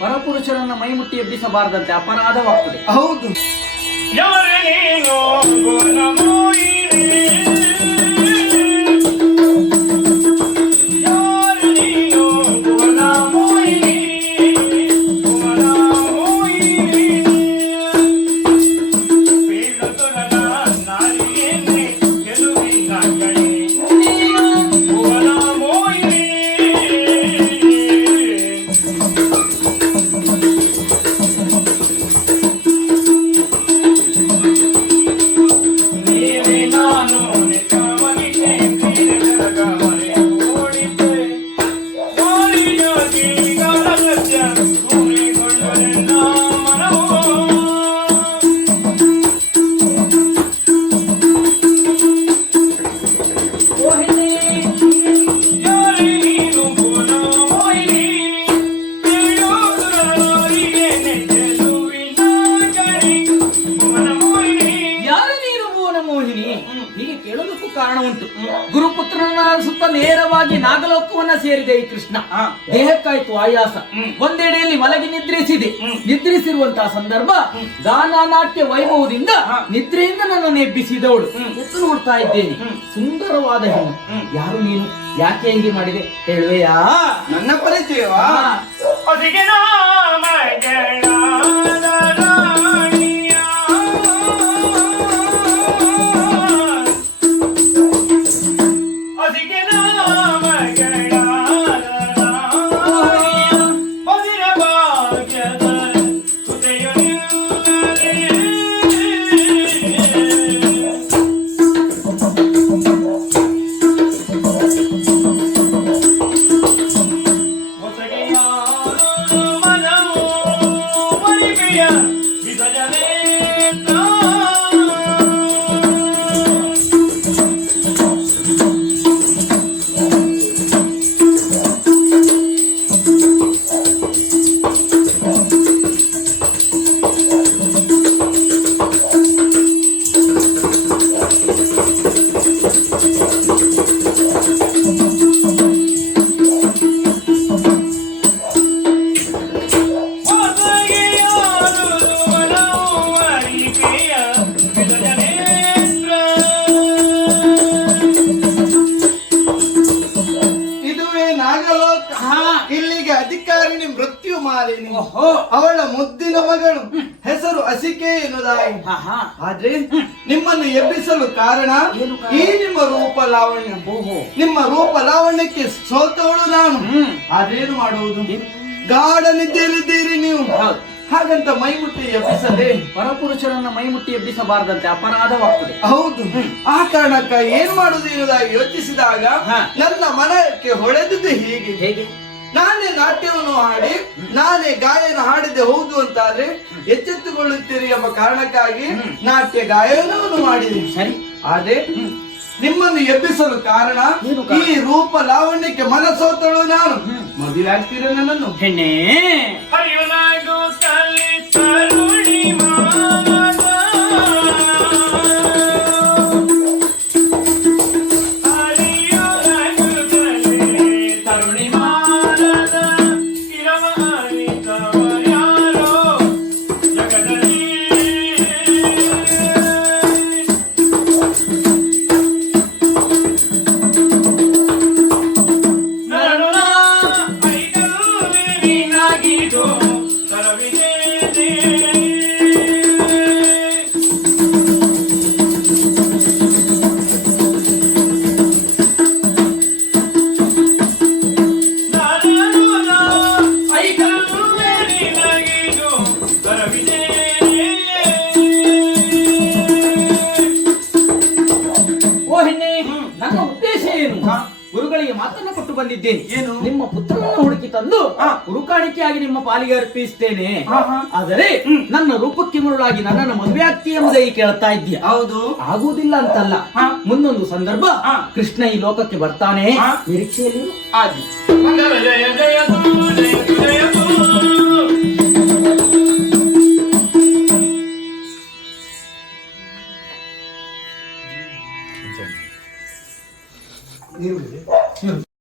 ಪರಪುರುಷರನ್ನ ಮೈಮುಟ್ಟಿ ಎಬ್ಬಿಸಬಾರದಂತೆ ಅಪರಾಧವಾಗ್ತದೆ. ಹೌದು. ಕಾರಣ ಉಂಟು. ಗುರುಪುತ್ರನ ಸುತ್ತ ನೇರವಾಗಿ ನಾಗಲೋಕವನ್ನ ಸೇರಿದೆ ಈ ಕೃಷ್ಣ. ದೇಹಕ್ಕಾಯ್ತು ಆಯಾಸ, ಒಂದೆಡೆಯಲ್ಲಿ ಮಲಗಿ ನಿದ್ರಿಸಿದೆ. ನಿದ್ರಿಸಿರುವಂತಹ ಸಂದರ್ಭ ಗಾನ ನಾಟ್ಯ ವೈಭವದಿಂದ ನಿದ್ರೆಯಿಂದ ನನ್ನನ್ನು ಎಬ್ಬಿಸಿದವಳು. ಎತ್ತು ನೋಡ್ತಾ ಇದ್ದೇನೆ, ಸುಂದರವಾದ ಹೆಣ್ಣು. ಯಾರು ನೀನು? ಯಾಕೆ ಹೀಗೆ ಮಾಡಿದೆ ಹೇಳುವೆಯಾ? ನನ್ನ ಪರಿಚಯವಾ? ಇಲ್ಲಿಗೆ ಅಧಿಕಾರಿಣಿ ಮೃತ್ಯು ಮಾಲಿನಿ, ಅವಳ ಮುದ್ದಿನ ಮಗಳು, ಹೆಸರು ಅಸಿಕೆ ಎನ್ನುವುದಾಗಿ. ಆದ್ರೆ ನಿಮ್ಮನ್ನು ಎಬ್ಬಿಸಲು ಕಾರಣ ಈ ನಿಮ್ಮ ರೂಪ ಲಾವಣ್ಯ. ನಿಮ್ಮ ರೂಪ ಲಾವಣ್ಯಕ್ಕೆ ಸೋತವಳು ನಾನು. ಆದ್ರೇನು ಮಾಡುವುದು? ಗಾಢ ನಿದ್ದೆಯಲ್ಲಿದ್ದೀರಿ ನೀವು. ಹಾಗಂತ ಮೈಮುಟ್ಟಿ ಎಬ್ಬಿಸದೆ ಪರಪುರುಷರನ್ನ ಮೈಮುಟ್ಟಿ ಎಬ್ಬಿಸಬಾರದಂತೆ ಅಪರಾಧವಾಗ್ತದೆ. ಹೌದು. ಆ ಕಾರಣಕ್ಕ ಏನ್ ಮಾಡುದು ಎನ್ನುವುದಾಗಿ ಯೋಚಿಸಿದಾಗ ನನ್ನ ಮನಕ್ಕೆ ಹೊಳೆದಿದ್ದು ಹೀಗೆ. ನಾನೇ ನಾಟ್ಯವನ್ನು ಹಾಡಿ ನಾನೇ ಗಾಯನ ಹಾಡಿದೆ ಹೌದು ಅಂತಾದ್ರೆ ಎಚ್ಚೆತ್ತುಕೊಳ್ಳುತ್ತೀರಿ ಎಂಬ ಕಾರಣಕ್ಕಾಗಿ ನಾಟ್ಯ ಗಾಯನವನ್ನು ಮಾಡಿದ್ದೀನಿ. ಸರಿ. ಆದ್ರೆ ನಿಮ್ಮನ್ನು ಎಬ್ಬಿಸಲು ಕಾರಣ ಈ ರೂಪ ಲಾವಣ್ಯಕ್ಕೆ ಮನಸೋತಳು ನಾನು. ಮದುವೆ ಆಗ್ತೀರ ನನ್ನನ್ನು? ಹೆಣ್ಣೆ ಗುರುಗಳಿಗೆ ಮಾತನ್ನ ಕೊಟ್ಟು ಬಂದಿದ್ದೇನೆ. ಏನು? ನಿಮ್ಮ ಪುತ್ರನನ್ನು ಹುಡುಕಿ ತಂದು ಗುರುಕಾಣಿಕೆಯಾಗಿ ನಿಮ್ಮ ಪಾಲಿಗೆ ಅರ್ಪಿಸ್ತೇನೆ. ಆದರೆ ನನ್ನ ರೂಪಕ್ಕೆ ಮರುಳಾಗಿ ನನ್ನನ್ನು ಮದುವೆ ಆಗ್ತಿ ಎಂಬುದಾಗಿ ಕೇಳ್ತಾ ಇದ್ದೀಯ. ಹೌದು. ಆಗುವುದಿಲ್ಲ ಅಂತಲ್ಲ, ಮುಂದೊಂದು ಸಂದರ್ಭ ಕೃಷ್ಣ ಈ ಲೋಕಕ್ಕೆ ಬರ್ತಾನೆ, ನಿರೀಕ್ಷೆಯಲ್ಲಿ.